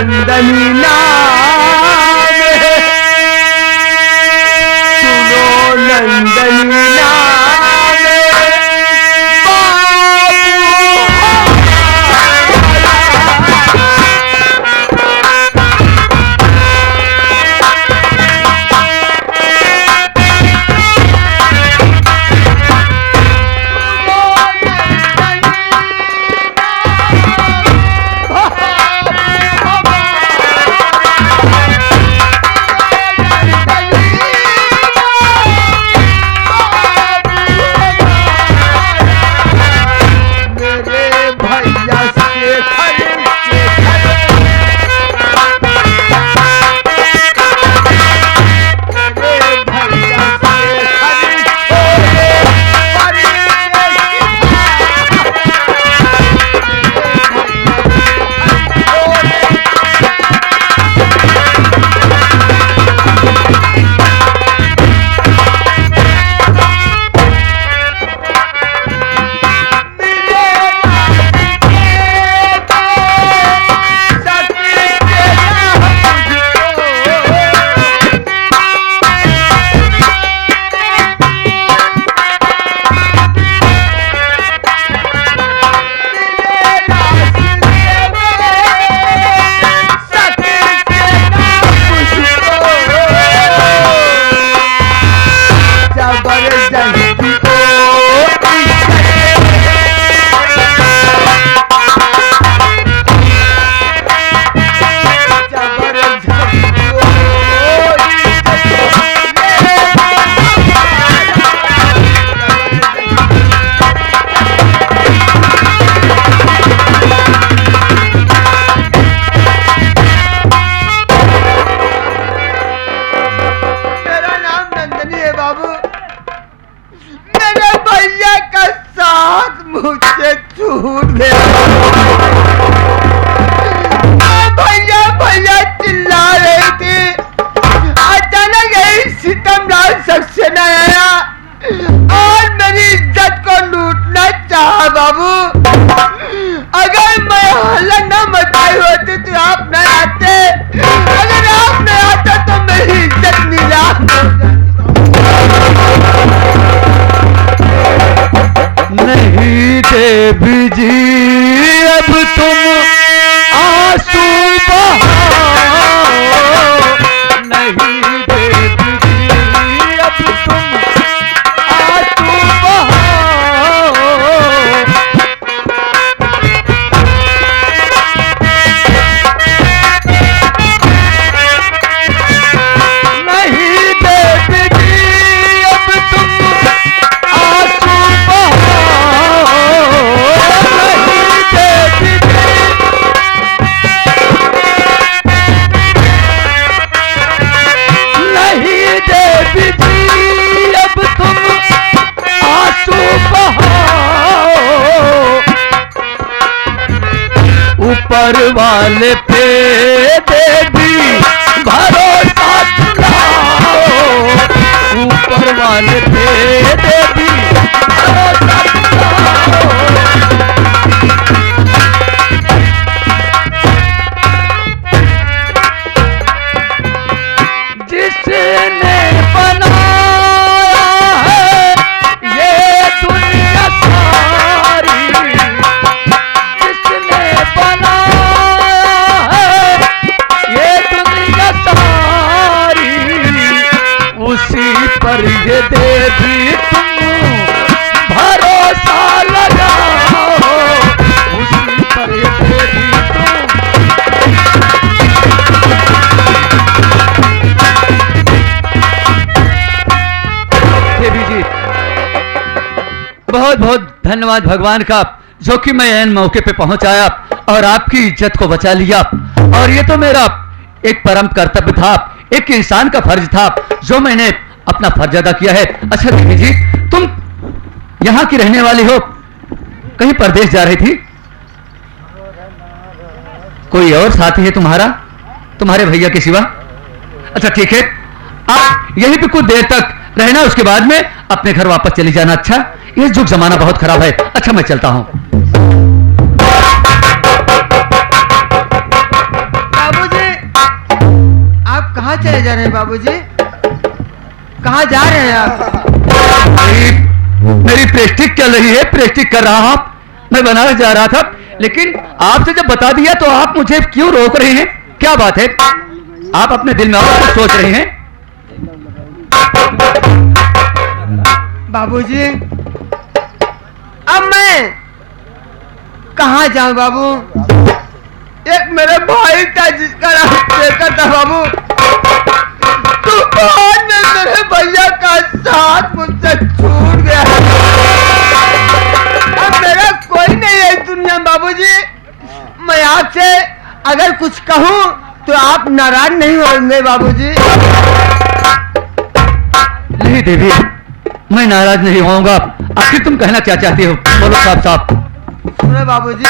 नंदनी नाम है, सुनो नंदनी नाम है, मुझसे छूट गया। भैया भैया चिल्ला रही थी, अचानक यही सितमराज शख्स न आया और मेरी इज्जत को लूटना चाहा। बाबू अगर मैं हल्ला न मचाई होती तो आप न आते, अगर आप न आते तो मेरी इज्जत नीलाम हो जाती। नहीं देवी जी अब तुम आंसू बहाओ, नहीं देवी जी अब तुम आंसू बहाओ। नहीं देवी जी अब तुम आंसू ऊपर वाले पे देवी भरोसा दिलाओ, ऊपर वाले पे देवी भरोसा दिलाओ। जिसने बनाया है ये दुनिया सारी, जिसने बनाया है ये दुनिया सारी, उसी पर ये देवी तुम भरोसा लगाओ, उसी पर ये देवी तुम। देवी जी बहुत बहुत धन्यवाद भगवान का, जो कि मैं एन मौके पे पहुंचाया और आपकी इज्जत को बचा लिया। और ये तो मेरा एक परम कर्तव्य था, एक इंसान का फर्ज था, जो मैंने अपना फर्ज अदा किया है। अच्छा देवी जी, तुम यहाँ की रहने वाली हो, कहीं परदेश जा रही थी? कोई और साथी है तुम्हारा, तुम्हारे भैया के सिवा? अच्छा ठीक है, आप यहीं पे कुछ देर तक रहना, उसके बाद में अपने घर वापस चली जाना। अच्छा, ये जुग जमाना बहुत खराब है। अच्छा मैं चलता हूं। चले जा रहे हैं बाबूजी? कहाँ जा रहे हैं आप? मेरी प्रेस्टिक चल रही है, प्रेस्टिक कर रहा हूँ। मैं बनारस जा रहा था, लेकिन आपसे जब बता दिया तो आप मुझे क्यों रोक रहे हैं? क्या बात है? आप अपने दिल में और कुछ सोच रहे हैं? बाबूजी, अब मैं कहाँ जाऊं बाबू? एक मेरा भाई था जिसका नाम शेखर था बाबू। तूफान में मेरे भैया का साथ मुझसे छूट गया। अब मेरा कोई नहीं है इस दुनिया में बाबूजी। मैं आपसे अगर कुछ कहूँ तो आप नाराज नहीं होंगे बाबूजी? नहीं देवी, मैं नाराज नहीं होऊंगा। आखिर तुम कहना क्या चाहती हो? बोलो साफ साफ। सुनो बाबूजी,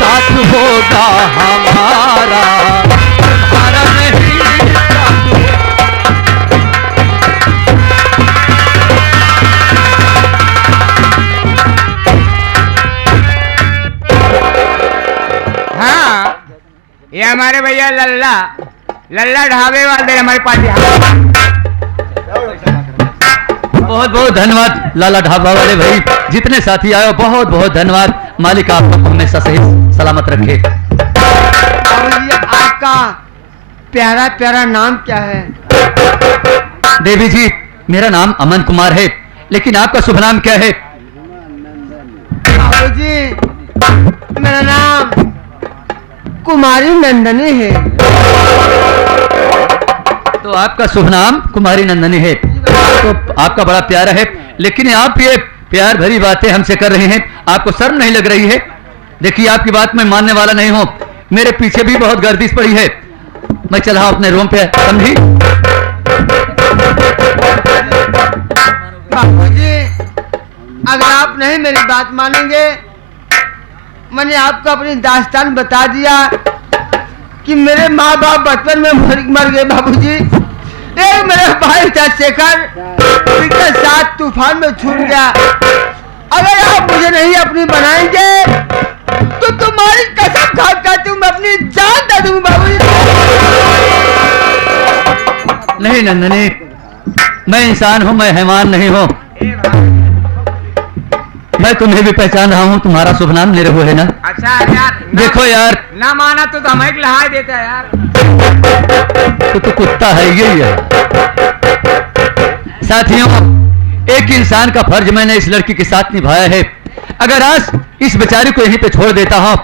साथ होगा हमारा, तुम्हारा नहीं। हाँ, ये हमारे भैया लल्ला ढाबे वाले हमारे पास। बहुत बहुत धन्यवाद लाला ढाबा वाले भाई, जितने साथी आए बहुत बहुत धन्यवाद। मालिक आपको हमेशा सही सलामत रखे। आपका प्यारा प्यारा नाम क्या है? देवी जी, मेरा नाम अमन कुमार है, लेकिन आपका शुभ नाम क्या है? बाबूजी, मेरा नाम कुमारी नंदनी है। तो आपका शुभ नाम कुमारी नंदनी है, तो आपका बड़ा प्यारा है, लेकिन आप ये प्यार भरी बातें हमसे कर रहे हैं, आपको शर्म नहीं लग रही है? देखिए, आपकी बात मैं मानने वाला नहीं हूं, मेरे पीछे भी बहुत गर्दिश पड़ी है। मैं चला अपने रूम पे, समझी? बाबूजी, अगर आप नहीं मेरी बात मानेंगे, मैंने आपको अपनी दास्तान बता दिया कि मेरे माँ बाप बचपन में मर गए बाबूजी। एक मेरे भाई था शेखर, उसके साथ तूफान में छूट गया। अगर आप मुझे नहीं अपनी बनाएंगे तो तुम्हारी कसम खा कर मैं अपनी जान दे दूंगा बाबूजी। नहीं नंदनी, मैं इंसान हूं, मैं हैवान नहीं हूं। मैं तुम्हें भी पहचान रहा हूँ, तुम्हारा शुभ नाम मेरे वो है ना। अच्छा यार देखो यार, ना माना तो हमें एक लहाई देता है यार। तो कुत्ता है यही है। साथियों, एक इंसान का फर्ज मैंने इस लड़की के साथ निभाया है। अगर आज इस बेचारी को यहीं पे छोड़ देता हूं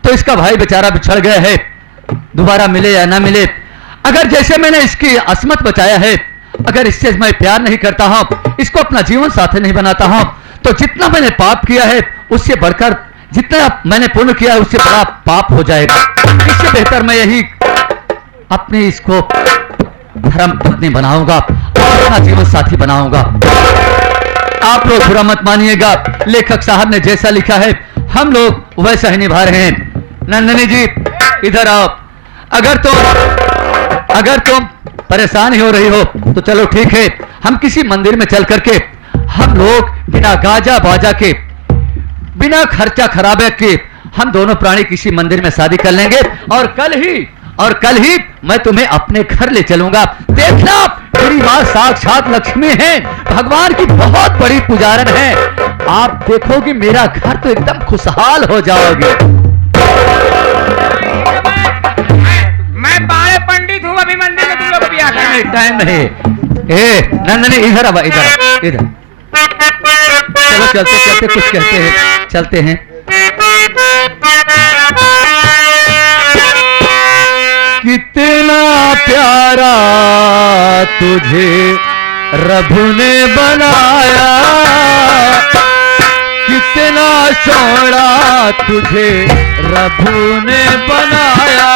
तो इसका भाई बेचारा बिछड़ गया है, दोबारा मिले या ना मिले। अगर जैसे मैंने इसकी अस्मत बचाया है, अगर इससे मैं प्यार नहीं करता हूं, इसको अपना जीवन साथी नहीं बनाता हूं, तो जितना मैंने पाप किया है उससे बढ़कर जितना मैंने पुण्य किया है उससे बड़ा पाप हो जाएगा। इससे बेहतर मैं यही अपनी इसको धर्म पत्नी बनाऊंगा और अपना जीवन साथी बनाऊंगा। आप लोग बुरा मत मानिएगा, लेखक साहब ने जैसा लिखा है हम लोग वैसा ही निभा रहे हैं। नंदनी जी इधर आओ। अगर तुम परेशान ही हो रही हो तो चलो ठीक है, हम किसी मंदिर में चल करके हम लोग बिना गाजा बाजा के, बिना खर्चा खराबे के हम दोनों प्राणी किसी मंदिर में शादी कर लेंगे और कल ही मैं तुम्हें अपने घर ले चलूंगा। देखना मेरी मां साक्षात लक्ष्मी है, भगवान की बहुत बड़ी पुजारन है। आप देखोगे मेरा घर तो एकदम खुशहाल हो जाओगे। मैं बाड़े पंडित हूँ, अभी मंदिर में तुम लोग भी आकर टाइम नहीं। ए नंदनी इधर अब इधर चलो चलते कुछ कहते हैं, चलते हैं। कितना प्यारा तुझे रब ने बनाया, कितना सोहना तुझे रब ने बनाया।